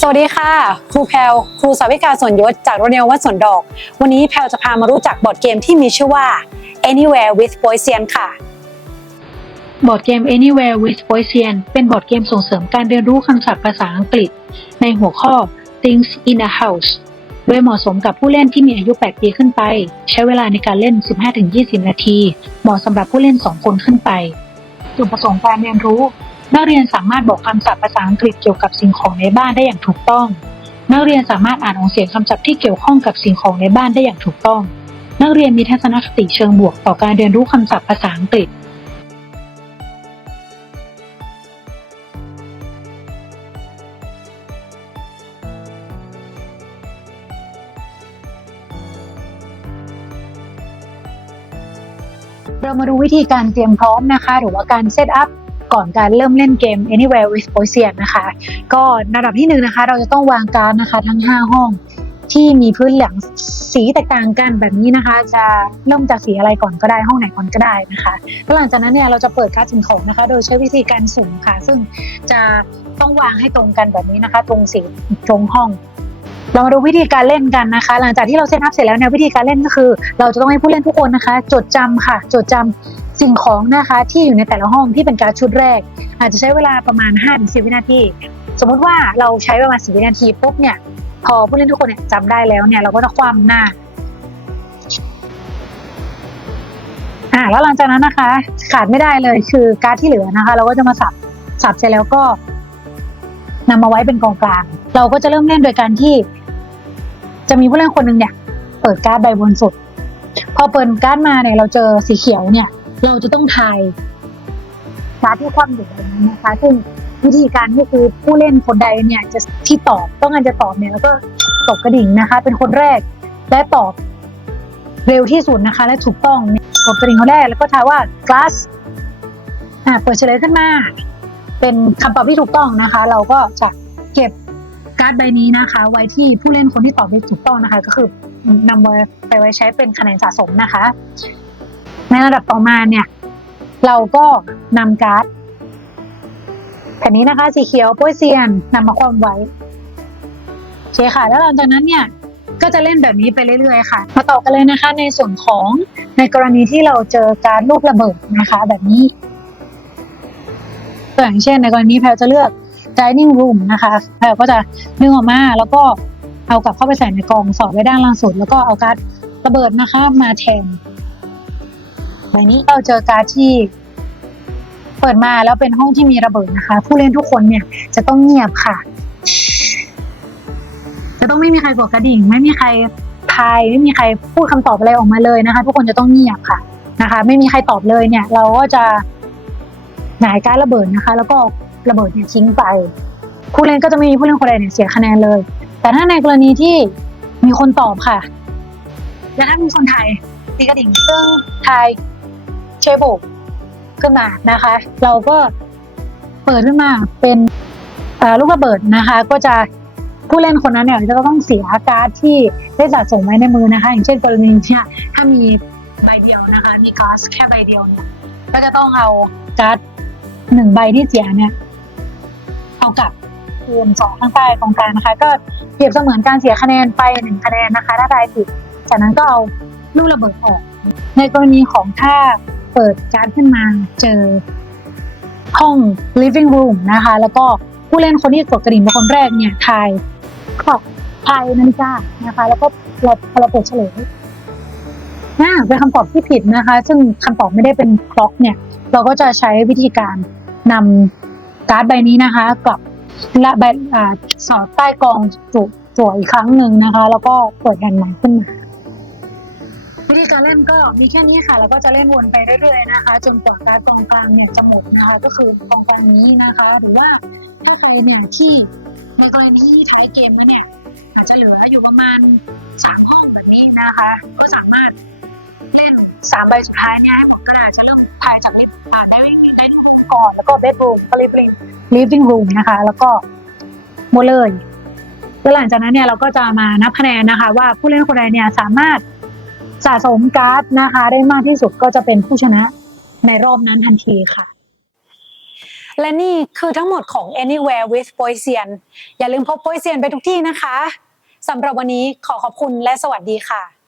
สวัสดีค่ะ ครูแพลวครูสาวิกาสวนยศจากโรงเรียนวัดสวนดอก วันนี้แพลวจะพามารู้จักบอร์ดเกมที่มีชื่อว่า Anywhere with b o y s i a n ค่ะ บอร์ดเกม Anywhere with v o i c i a n เป็นบอร์ดเกมส่งเสริมการเรียนรู้คำศัพท์ภาษาอังกฤษ ในหัวข้อ Things in a House โดยเหมาะสมกับผู้เล่นที่มีอายุ 8 ปีขึ้นไป ใช้เวลาในการเล่น 15-20 นาที เหมาะสำหรับผู้เล่น 2 คนขึ้นไปจุดประสงค์การเรียนรู้ นักเรียนสามารถบอกคำศัพท์ภาษาอังกฤษเกี่ยวกับสิ่งของในบ้านได้อย่างถูกต้อง นักเรียนสามารถอ่านออกเสียงคำศัพท์ที่เกี่ยวข้องกับสิ่งของในบ้านได้อย่างถูกต้อง นักเรียนมีทัศนคติเชิงบวกต่อการเรียนรู้คำศัพท์ภาษาอังกฤษเรามาดูวิธีการเตรียมพร้อมนะคะ หรือว่าการเซตอัพ ก่อนการเริ่มเล่นเกม Anywhere with p o c i a n นะคะ ก็ระดับที่หนึ่งนะคะ เราจะต้องวางการนะคะทั้ง 5 ห้องที่มีพื้นหลังสีแตกต่างกันแบบนี้นะคะ จะเริ่มจากสีอะไรก่อนก็ได้ห้องไหนก่อนก็ได้นะคะแล้วหลังจากนั้นเนี่ยเราจะเปิดการ์ดสิ่งของนะคะ โดยใช้วิธีการสุ่มค่ะ ซึ่งจะต้องวางให้ตรงกันแบบนี้นะคะ ตรงสีตรงห้อง เรามาดูวิธีการเล่นกันนะคะ หลังจากที่เราเซตอัพเสร็จแล้วเนี่ยวิธีการเล่นก็คือ เราจะต้องให้ผู้เล่นทุกคนนะคะ จดจำค่ะ จดจำ สิ่งของนะคะที่อยู่ในแต่ละห้องที่เป็นการชุดแรก อาจจะใช้เวลาประมาณ 5-10 วินาที สมมุติว่าเราใช้ประมาณ 10 วินาทีปุ๊บเนี่ยพอผู้เล่นทุกคนเนี่ยจำได้แล้วเนี่ยเราก็จะคว่ำหน้าอ่าแล้วหลังจากนั้นนะคะ ขาดไม่ได้เลยคือการที่เหลือนะคะ เราก็จะมาสับสับเสร็จแล้วก็นำมาไว้เป็นกองกลาง เราก็จะเริ่มเล่นโดยการที่ จะมีผู้เล่นคนหนึ่งเนี่ย เปิดการ์ดใบบนสุด พอเปิดการ์ดมาเนี่ยเราเจอสีเขียวเนี่ย เราจะต้องทายการ์ดที่คว่ำอยู่ตรงนั้นะคะ ซึ่งวิธีการก็คือผู้เล่นคนใดเนี่ยจะที่ตอบต้องการจะตอบเนี่ยแล้วก็ตบกระดิ่งนะคะ เป็นคนแรกและตอบเร็วที่สุดนะคะ และถูกต้องเนี่ยกดกระดิ่งคนแรกแล้วก็ทายว่า glass อ่าเปิดเฉลยขึ้นมา เป็นคำตอบที่ถูกต้องนะคะ เราก็จะเก็บการ์ดใบนี้นะคะ ไว้ที่ผู้เล่นคนที่ตอบได้ถูกต้องนะคะ ก็คือนำไปไว้ใช้เป็นคะแนนสะสมนะคะ ในระดับต่อมาเนี่ย เราก็นำการ์ดแผ่นนี้นะคะ สีเขียวโป้ยเซียนนำมาความไว้โอเคค่ะ แล้วหลังจากนั้นเนี่ยก็จะเล่นแบบนี้ไปเรื่อยๆค่ะ มาต่อกันเลยนะคะ ในส่วนของในกรณีที่เราเจอการลูกระเบิดนะคะ แบบนี้ตัวอย่างเช่นในกรณีแพลจะเลือก dining room นะคะแพลก็จะดึงออกมาแล้วก็เอากลับเข้าไปใส่ในกองสอดไว้ด้านล่างสุด แล้วก็เอาการ์ดระเบิดนะคะ มาแทน ใบนี้เราเจอการที่เปิดมาแล้วเป็นห้องที่มีระเบิดนะคะ ผู้เล่นทุกคนเนี่ยจะต้องเงียบค่ะ จะต้องไม่มีใครกดกระดิ่ง ไม่มีใครทายไม่มีใครพูดคำตอบอะไรออกมาเลยนะคะ ทุกคนจะต้องเงียบค่ะนะคะ ไม่มีใครตอบเลยเนี่ย เราก็จะหงายการระเบิดนะคะ แล้วก็ระเบิดเนี่ยทิ้งไปผู้เล่นก็จะไม่มีผู้เล่นคนใดเนี่ยเสียคะแนนเลย แต่ถ้าในกรณีที่มีคนตอบค่ะ และถ้ามีคนไทายตีกระดิ่งซึ่งทาย เชโบขึ้นมานะคะ เราก็เปิดขึ้นมาเป็นลูกระเบิดนะคะ ก็จะผู้เล่นคนนั้นเนี่ยจะต้องเสียการ์ดที่ได้สะสมไว้ในมือนะคะ อย่างเช่นกรณีเนี่ยถ้ามีใบเดียวนะคะ มีการ์ดแค่ใบเดียวเนี่ยก็จะต้องเอาการ์ดหนึ่งใบที่เสียเนี่ยเอากลับคืนสองข้างใต้ตรงกลางนะคะ ก็เปรียบเสมือนการเสียคะแนนไปหนึ่งคะแนนนะคะ ถ้าทายผิดจากนั้นก็เอาลูกระเบิดออก ในกรณีของถ้า เปิดการขึ้นมาเจอห้อง living room นะคะ แล้วก็ผู้เล่นคนที่กดกระดิ่งเป็นคนแรกเนี่ยทายก็ทายนาฬิกานะคะ แล้วก็เราพอเราเปิดเฉลยน่าเป็นคำตอบที่ผิดนะคะ ซึ่งคำตอบไม่ได้เป็นคล็อกเนี่ย เราก็จะใช้วิธีการนำการ์ดใบนี้นะคะกลับและใบอ่าสอดใต้กองจุจั่วอีกครั้งหนึ่งนะคะ แล้วก็เปิดแผ่นใหม่ขึ้นมา วิธีการเล่นก็มีแค่นี้ค่ะ แล้วก็จะเล่นวนไปเรื่อยๆนะคะ จนกว่าการกองกลางเนี่ยจะหมดนะคะ ก็คือกองกลางนี้นะคะ หรือว่าถ้าใครเนี่ยที่ในกรณีที่ใช้เกมนี้เนี่ยอาจจะเหลืออยู่ประมาณสามห้องแบบนี้นะคะ ก็สามารถเล่นสามใบสุดท้ายเนี่ยให้หมดก็ได้จะเริ่มทายจากลิฟต์อ่าได้ได้ที่รูมก่อนแล้วก็เบดรูมก็ลิฟต์ลิฟติ้งรูมนะคะ แล้วก็หมดเลยแล้วหลังจากนั้นเนี่ยเราก็จะมานับคะแนนนะคะ ว่าผู้เล่นคนใดเนี่ยสามารถ สะสมการ์ดนะคะ ได้มากที่สุดก็จะเป็นผู้ชนะในรอบนั้นทันทีค่ะ และนี่คือทั้งหมดของ Anywhere with p o i s i a n อย่าลืมพบ p o i s i a n ไปทุกที่นะคะสำหรับวันนี้ขอขอบคุณและสวัสดีค่ะ